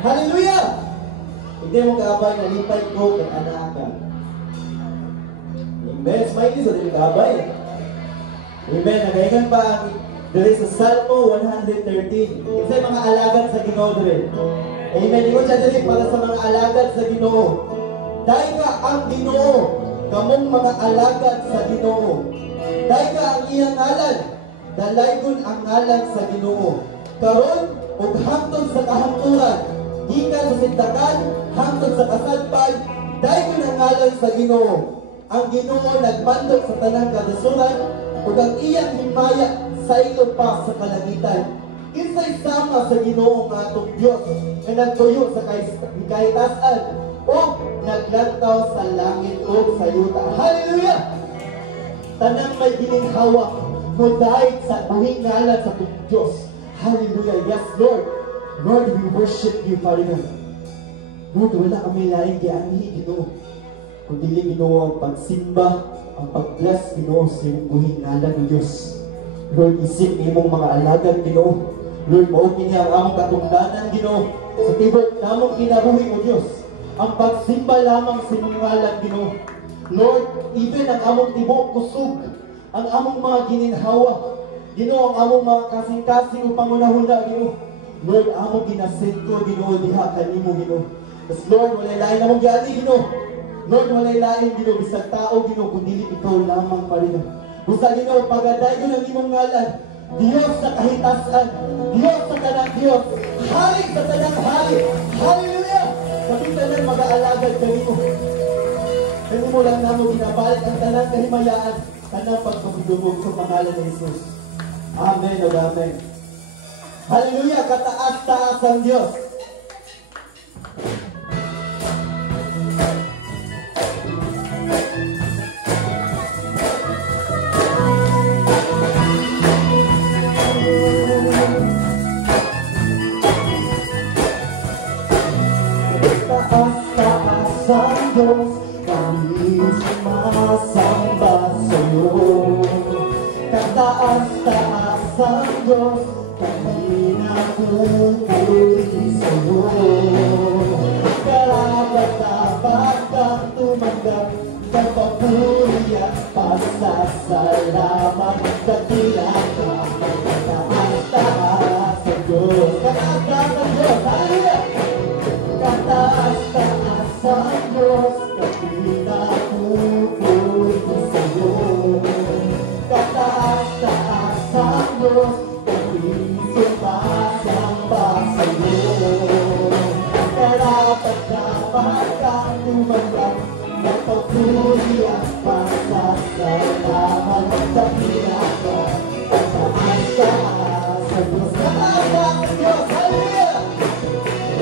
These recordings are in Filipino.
Hallelujah! Hindi mo kaabay na lipay ko kay anak ka. Amen. Smiley sa dili kaabay. Amen. Nagaingan pa ang dili sa Salmo 113. Kasi mga alagad sa Ginoo dili. Amen. Ingon siya dili para sa mga alagad sa Ginoo. Dahil ka ang Ginoo, kamong mga alagad sa Ginoo. Dahil ka ang iyang ngalan, dalaygon ang ngalan sa Ginoo. Karon ug hangtod sa kahangturan, gikan sa sintakan, hangtod sa kasadpan, dalaygon ang ngalan sa Ginoo. Ang Ginoo nagpandot sa tanang kadasuran, ug ang iyang himaya saylo pa sa kalangitan. Kinsay sama sa Ginoo nga atong Dios nga nagtuyo sa kahitasan o naglantaw sa langit o sa yuta. Hallelujah! Tanang may gininhawa mo dahil sa buhing ngalan sa atong Diyos. Hallelujah! Yes, Lord! Lord, we worship you, Father God. Lord, wala kami laing gianhi, Ginoo. Kung dili Ginoo ang pagsimba, ang pag-bless, Ginoo, sa iyong buhing ngalan ng Diyos. Lord, isip imong mga alagad, Ginoo. Lord, mao kini ang among katungdanan, Ginoo. Sa tibok namong kinabuhi mo, Diyos. Ang pagsimba lamang sa imong ngalan, Ginoo. Lord, even ang among tibok kusog, ang among mga gininhawa, Ginoo, ang among mga kasing-kasing o pangunahuna, Ginoo. Lord, among ginasento, Ginoo, diha kanimo, Ginoo. Mas Lord, walay lain namong giani, Ginoo. Lord, walay lain, Ginoo, bisag tao, Ginoo, kundi ikaw lamang pa rin. Busa, Ginoo, pagadayon ng imong ngalan, Diyos sa kahitasan, Diyos sa tanang Diyos, hari sa tanang hari. Hallelujah! Kapit tanan mag-aalagad kanimo. Kanimo lang namo ginabalik ang tanang kahimayaan, tanang pagpapidumog sa pangalan ng Jesus. Amen o amen. Hallelujah! Kataas-taas ang Diyos. Kataas-taas ang Diyos, kami sumasamba sa'yo. Kataas-taas ang Diyos, kami napupuri sa'yo. Karapat-dapat kang tumanggap ng papuri at pasasalamat. Dakila ka, kataas-taas ang Diyos. Kataas-taas ang Diyos, hallelujah! Kataas-taas ang Diyos, kami napupuri sa'yo. Kataas-taas ang Diyos, kami sumasamba sa'yo. Karapat-dapat kang tumanggap ng papuri at pasasalamat. Dakila ka, kataas-taas ang Diyos. Kataas-taas ang Diyos, hallelujah!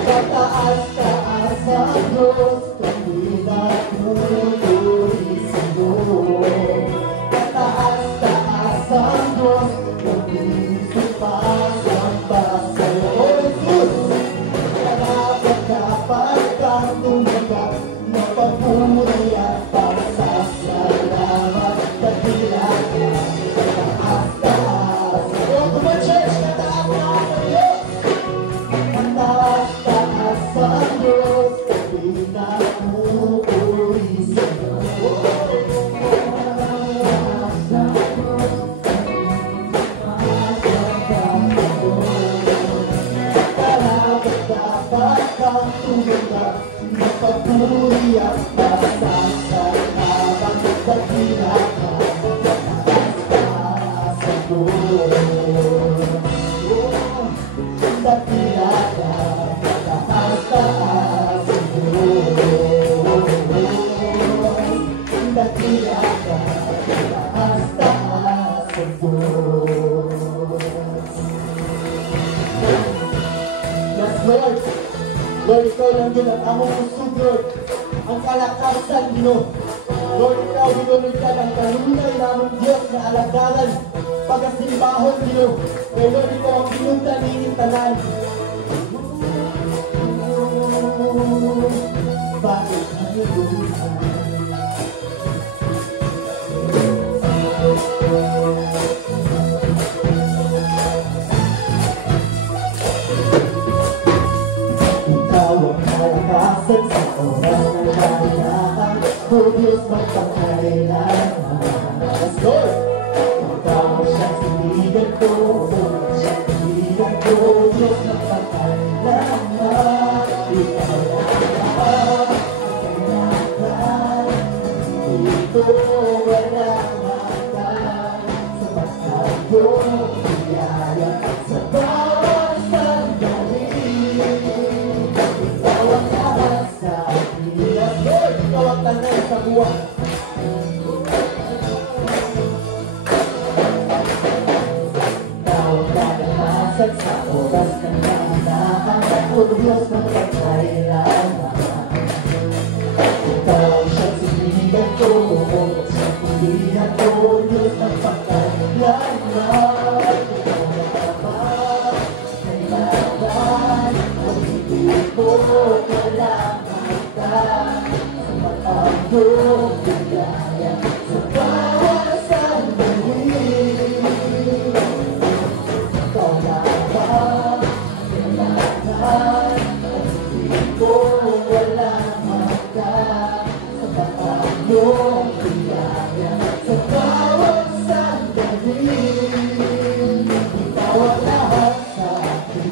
Kataas-taas ang Diyos, kami napupuri sa'yo. Kataas-taas ang Diyos, kami sumasamba sa'yo. O Jesus! Karapat-dapat kang tumanggap ng papuri at pasasalamat. Dakila ka, kataas-taas. O Guma Church, kataas-taas ang Diyos! Kataas-taas ang Diyos, kami napupuri sa'yo. Karapat-dapat kang tumanggap ng papuri at pasasalamat. Dakila ka, kataas-taas ang Diyos. Dakila ka, kataas-taas ang Diyos. Dakila ka, kataas-taas ang Diyos. Yes, Lord. Lord, ikaw lang yun ang among usog, Lord. Ang kalakasan, Ginoo. Lord, ikaw, Ginoo, ka ng kanunay namang Diyos na alagaran. Pagkasimbahon, Ginoo. Kaya Lord, ikaw ang pinuntan nining tanan. Bakit haliluhan? kinabukasan sa oras ng kalilakan, O Diyos magpakailanman. Yes, Lord! Ikaw ang siyang sinigan ko, siyang sinigan ko, O Diyos magpakailanman. Ikaw lang ito walang hanggan, sapagkat iyong biyaya sa bawat sandali. Ikaw ang lahat sa akin. Yes, Lord! Ikaw ang tanay sa buwan. Ikaw ang kalakasan sa oras ng kailangan, O Diyos magpakailanman. Ikaw ang siyang sinigan ko, siyang pilihan ko, Diyos ng pagkailanman. Ikaw na naman, kailangan, pag-ibig ko, walang hanggan, sa matayong biyaya, sa bawat sandali. Ikaw na naman, kailangan, pag-ibig ko, walang hanggan, sa matayong biyaya, sa bawat sandali. Ikaw ang lahat sa akin.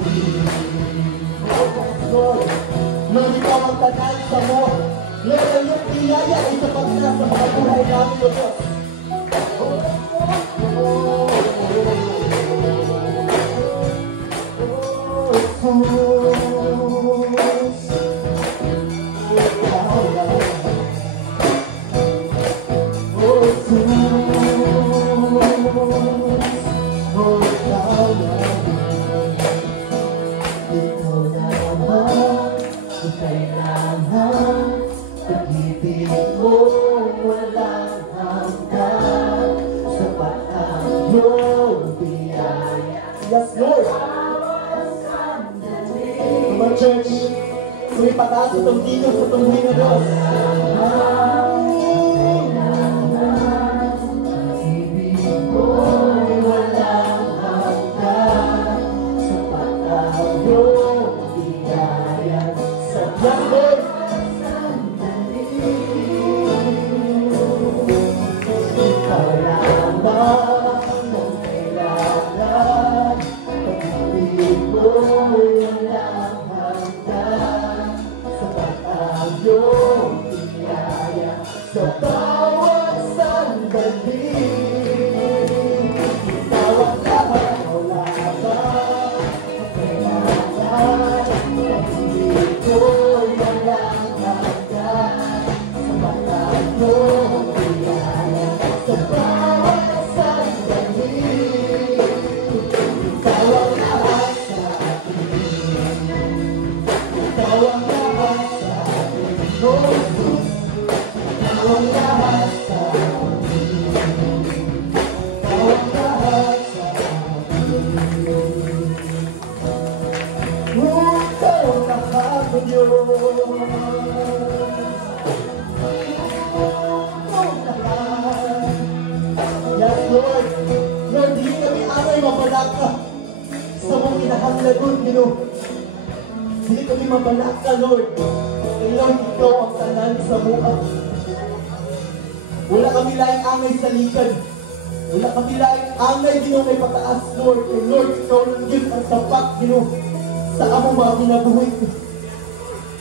Lord, Lord, ikaw ang tanan sa mo. Lord, ang iyong biyaya ay sapat na sa mga buhay namin, O Diyos. Yes, Lord! Mga church, may pataas itong dito sa tunghin na Diyos. Sa bawat sandali, ikaw ang lahat, wala ka kailangan. Pag-ibig ko'y walang hanggan, sa matayong biyaya, sa bawat sandali. Ikaw ang lahat sa akin, ikaw ang lahat sa akin, O Diyos. Ikaw ang lahat sa akin, ikaw ang lahat sa akin. Ikaw ang lahat, O Diyos. Ikaw ang lahat. Yes, Lord. Lord, di kami amay mabalaka sa mong inahanglagon, Ginoo. Di kami mabalaka, Lord. Kay Lord, ikaw ang tanan sa buhay. Wala kami laing angay sa likod. Wala kami laing angay, Ginoo, may pataas, Lord. Kay Lord, ikaw lang yun ang sapat, Ginoo, sa among mga kinabuhi.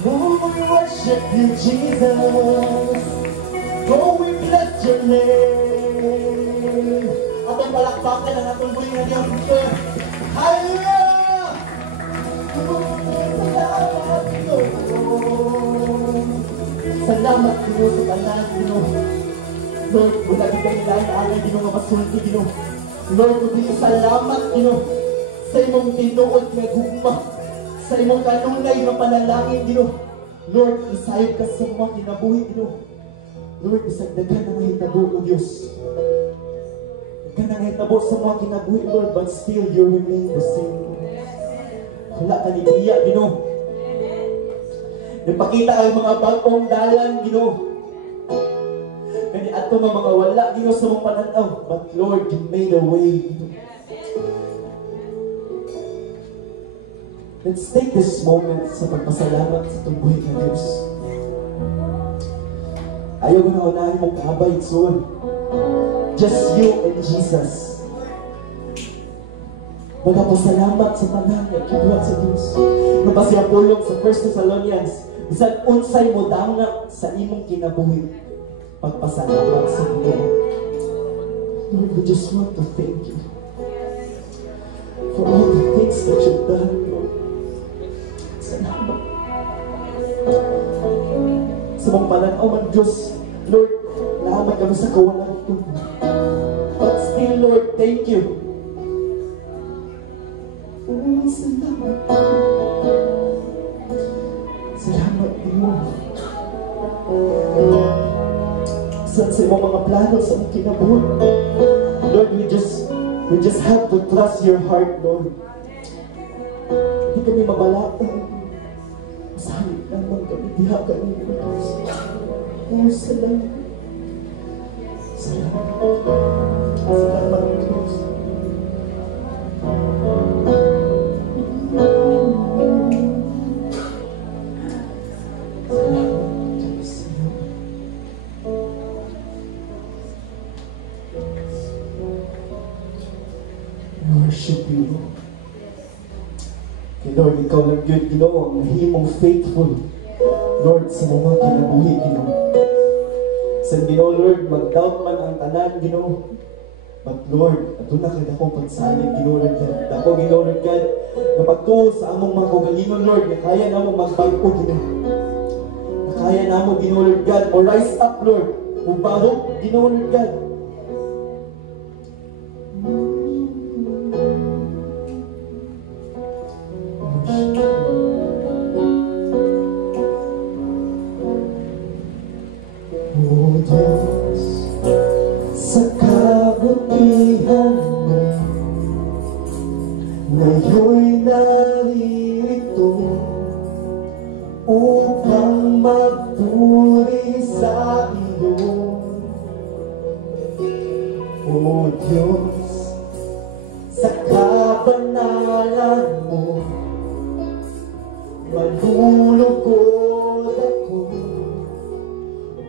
Oh, we worship you, Jesus. Oh, we bless your name. Atong palakpakan ang atong buhay na Diyos. Hallelujah! Salamat, Ginoo. Salamat, Ginoo, sa tanan, Ginoo. Lord, wala di kami lahat alay, Ginoo, nga masulti, Ginoo. Lord, kundi salamat, Ginoo, sa imong tinuod nga gugma, sa imong kanunay nga panalangin, Ginoo. Lord, isayod ka sa mga kinabuhi, Ginoo. Lord, isagdagan na nga hitabo, O Diyos. Daghan na nga hitabo sa mga kinabuhi, Lord, but still you remain the same. Wala ka nibiya, Ginoo. Nagpakita ang mga bagong dalan, Ginoo. Kani ato nga mga wala, Ginoo, sa mong pananaw. But Lord, you made a way. Let's take this moment sa pagpasalamat sa itong buhay na Diyos. Ayaw ko na unahin mong kaabay, soul. Just you and Jesus. Magpapasalamat sa tanan at kibuhat sa Diyos. Napasiyang pulong sa 1 Thessalonians, bisan unsay mo dangak sa imong kinabuhi, pagpasalamat sa Diyos. Lord, we just want to thank you for all the things that you've done, Lord. Salamat. Sa mga pananaw man Diyos, Lord, naaman kami sa kawalan ito. But still, Lord, thank you. Oh, salamat. Salamat, Lord. Sa mga plano sa mga kinabuhi, Lord, we just have to trust your heart, Lord. Hindi kami mabalatan. Masalit naman kami, diha kami, Lord. Oh, salamat. Salamat. Salamat, Diyos. Worship you, Lord. Kay Lord, ikaw lang yun, Ginoo, ang nahimong faithful, Lord, sa mga kinabuhi, Ginoo. Sa Ginoo, Lord, mag-doubt man ang tanan, Ginoo. But Lord, ato na kayo akong pagsalig, Ginoo, Lord God. Ako, Ginoo, Lord God, napatuo sa among mga kagalingon, Lord, na kaya na mong magbago, Ginoo. Na kaya na mo, Ginoo, Lord God, o rise up, Lord, o bahog, Ginoo, Lord God. Oh Diyos, sa kabutihan mo, ngayon'y narito upang magpuri sa iyo. Oh Diyos, sa kabanalan mo, malulugod ako.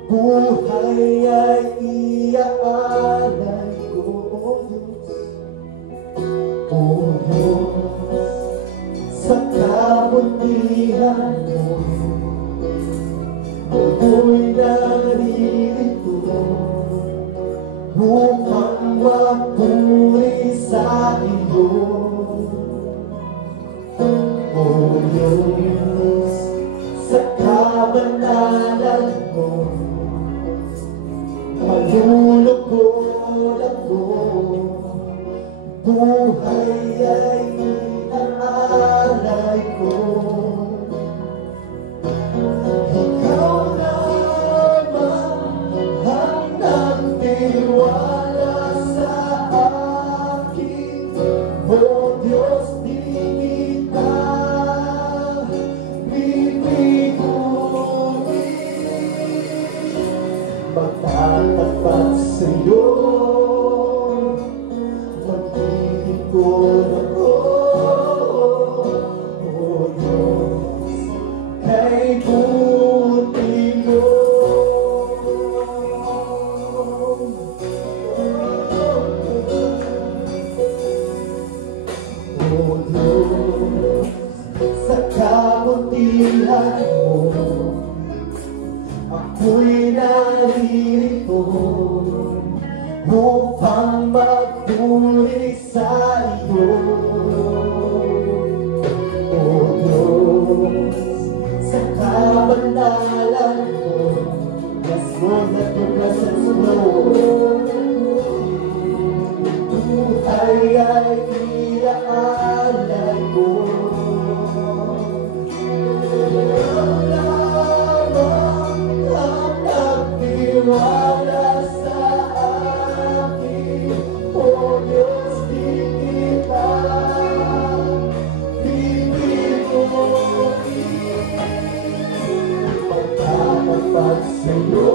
Buhay ay iaalay ko, O Diyos. O Diyos, sa kabutihan mo, ako'y narito upang magpuri sa iyo. O Diyos, sa kabanalan mo, malulugod ako. Buhay ay inaalay ko. Ikaw naman ang nagtiwala sa akin. O Diyos, di kita magtatapat sa'yo, mag-iikot ako, O Diyos, kay buti mo. O Diyos, sa kabutihan mo, ako'y narito upang magpuri sa iyo. O Diyos, sa kabanalan mo, yes, Lord, let your presence flow. Buhay ay iaalay ko. Wala sa akin, O Diyos, di kita bibiguin. Pagkatapat sa'yo,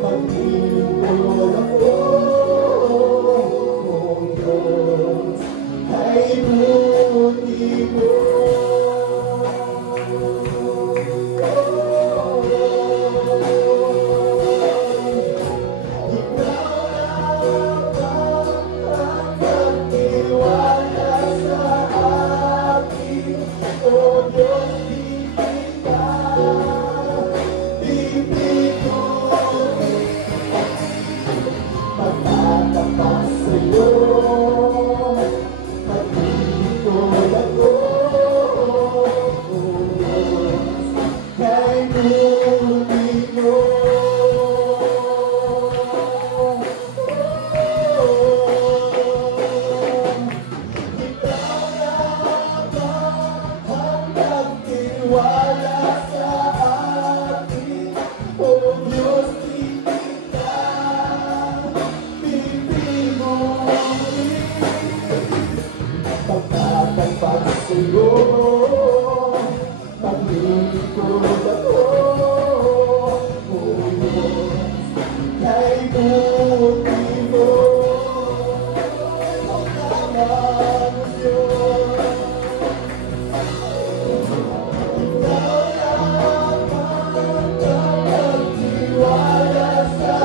mag-iikot ako, O Diyos, ay buti nagtiwala sa akin. O Diyos, di kita pipiguin. Pagkatapat sa'yo, paglilingkod ako. O Diyos, kay buti mo. Pagkaman mo Diyos. Ikaw lamang ang nagtiwala sa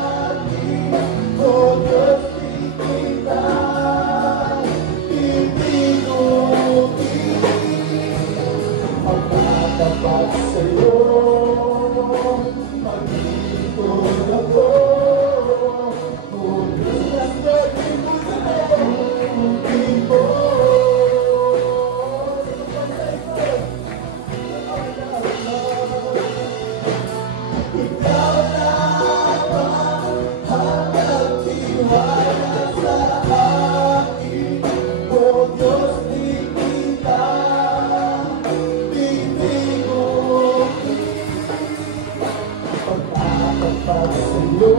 akin. O Diyos, di kita pipiguin. Pagkatapat sa'yo, maglilingkod ako. O Diyos, naging buti mo. Ikaw lamang ang nagtiwala sa akin. O Diyos, di kita pipiguin. Pagkatapat sa'yo,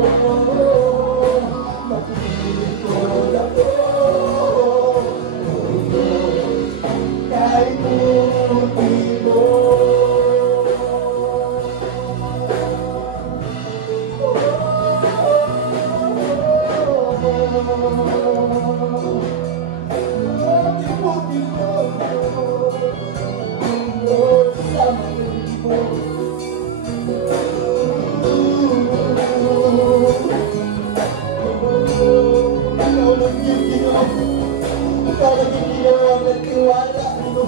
maglilingkod ako. O Diyos, kay buti mo. Ikaw naging ginawa ng tiwala mo.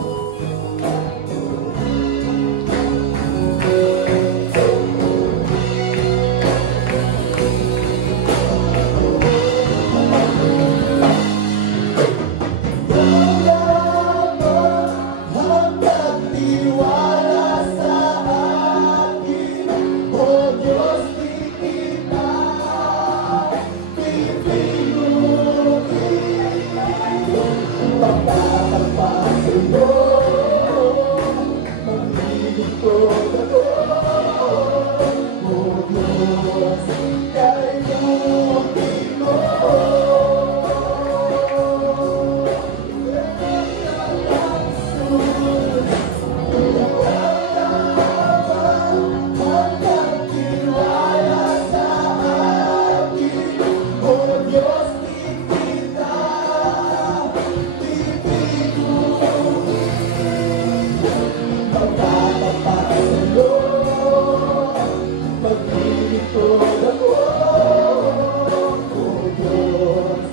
Maglilingkod ako. O Diyos,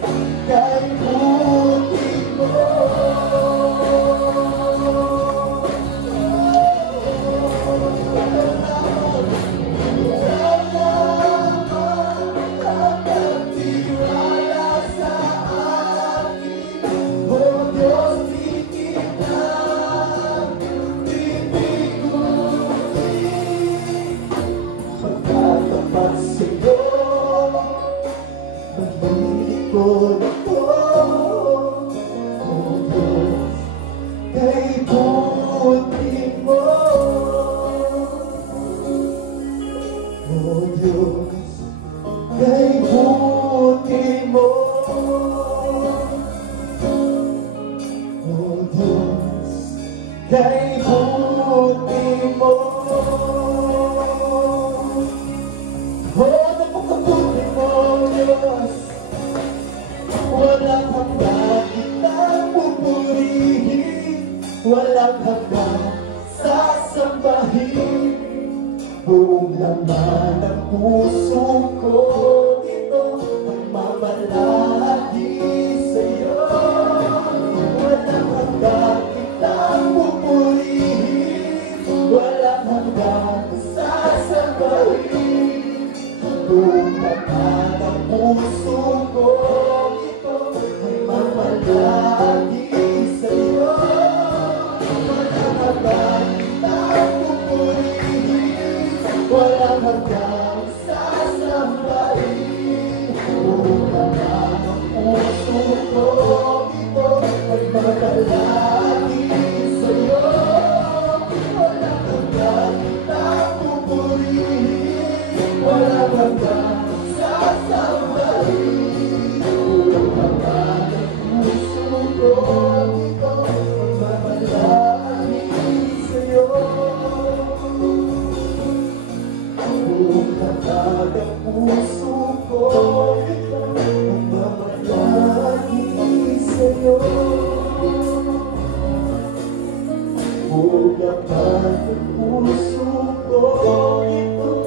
kay buti mo. O Diyos, kay buti mo. O Diyos, kay buti mo. Napakabuti mo, Diyos. Walang hanggang kitang pupurihin. Walang hanggang sasambahin. Buong laman ng puso ko ito ang mamalagi sa'yo. Walang hanggang kitang pupurihin. Walang hanggang sasambahin. Buong laman ng puso ko ito ay mamalagi sa'yo. Walang hanggang kitang pupurihin. Walang hanggang sasambahin. Buong laman ng puso ko ito ay mamalagi sa'yo. Suyapan ang puso ko ito.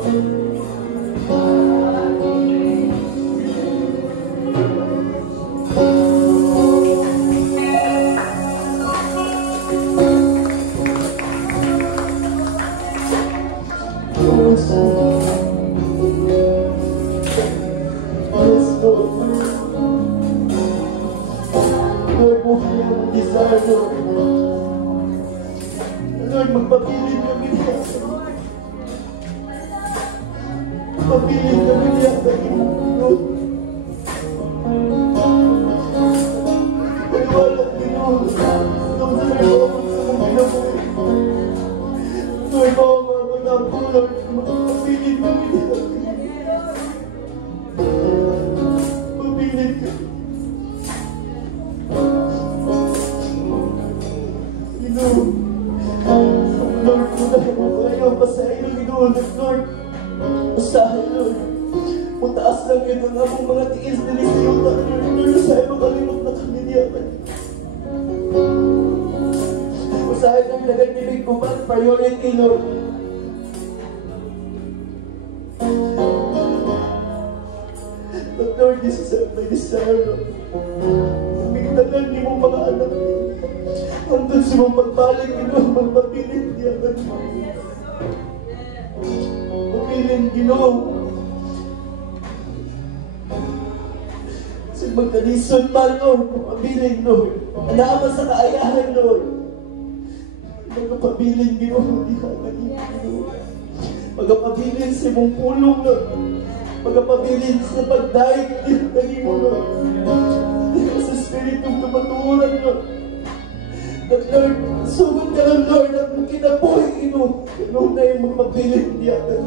Lord, buhay ang desire, Lord. Lord, magpapilit kami niya. Magpapilit kami niya sa iyong Lord. Paliwala, Lord. Lord, sa iyo ako sa mong ginabuhi. Lord, mga anak ko, Lord, magpapilit kami niya. Magpapilit kami. Lord, unahin mo kayo, basahin ang inuulit, Lord. Usahin, Lord. Mataas lang yun ang among mga tiis na lisiyuta, Lord. Lord, usahin mo kalimot na kami niyaman. Usahin ang nagagibig ko ba, priority, Lord. But Lord, this is my desire, Lord. Migdagan niyo mong mga anak niyo. Hanggang sa mong pagbalik, Ginoo, magpapilit niya. Papilit, Ginoo. Kasi magkalisod pa, Lord. Papilit, Lord. Alaman sa kaayahan, Lord. Magpabilin, Ginoo. Hindi ka kanina, Ginoo. Magpabilin sa mong pulong, Lord. Magpabilin sa pagdaig, Ginoo, Lord. Sa spiritong kamaturan, Lord. But Lord, sugod ka lang, Lord, at mong kinabuhi, Ginoo. Lord, na yung magpabilin niya, Lord.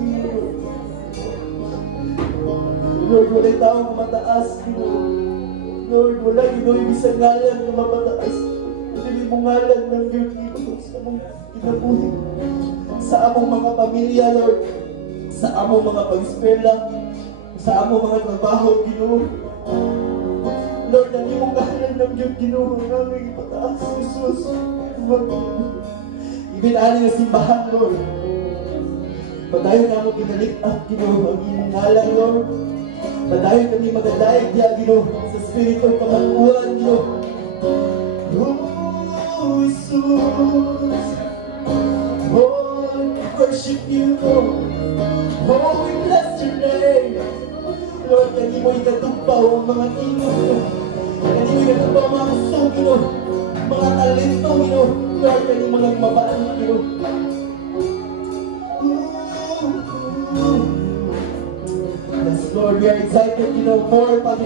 Lord, wala'y taong mataas, Ginoo. Lord, wala, Ginoo, yung isang ngalan na mapataas. Hindi mo ngalan ng Lord, Ginoo, sa mong kinabuhi. Sa among mga pamilya, Lord. Sa among mga pag-eskwela. Sa among mga trabaho, Ginoo. Lord, ang iyong kahanan ng Diyos, Ginoo, ang aming ipataas, Jesus. Ibinali na simbahan, Lord. Padayon na mo ginalik up, Ginoo, ang iyong ngalan, Lord. Padayon kami magadaig diya, Ginoo, sa spiritual kamatuan, Ginoo. Oh, Jesus. Oh, we worship you, Lord. Oh, we bless your name. Lord, kani mo ikatugpaw ang mga tingog, Lord. Kani mo ikatugpaw ang mga kusog, Lord. Mga talento, Lord. Lord, kani mga mabaan, Lord. Yes, Lord, we are excited, more pa,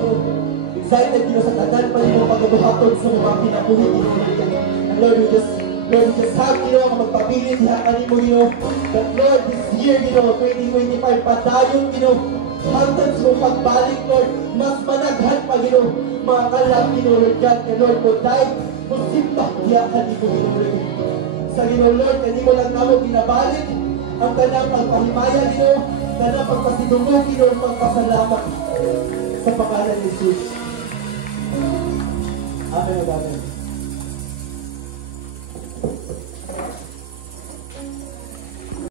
excited, sa tagal pa, pagkabuhaton sa mga pinapuhin, and Lord, we just have, magpapilit, kani mo, that Lord, this year, 2025, padayon, hanggang sa pagbalik, Lord, mas managhan pa, mga kalab, Lord God, and Lord, po dahil, musimbang diyakan, Lord. Sa Lord, kani mo lang namo binabalik, ang kanang pagpahimaya, kanang pagpasidungog, pagpasalamat, sa pangalan ni Jesus. Amen.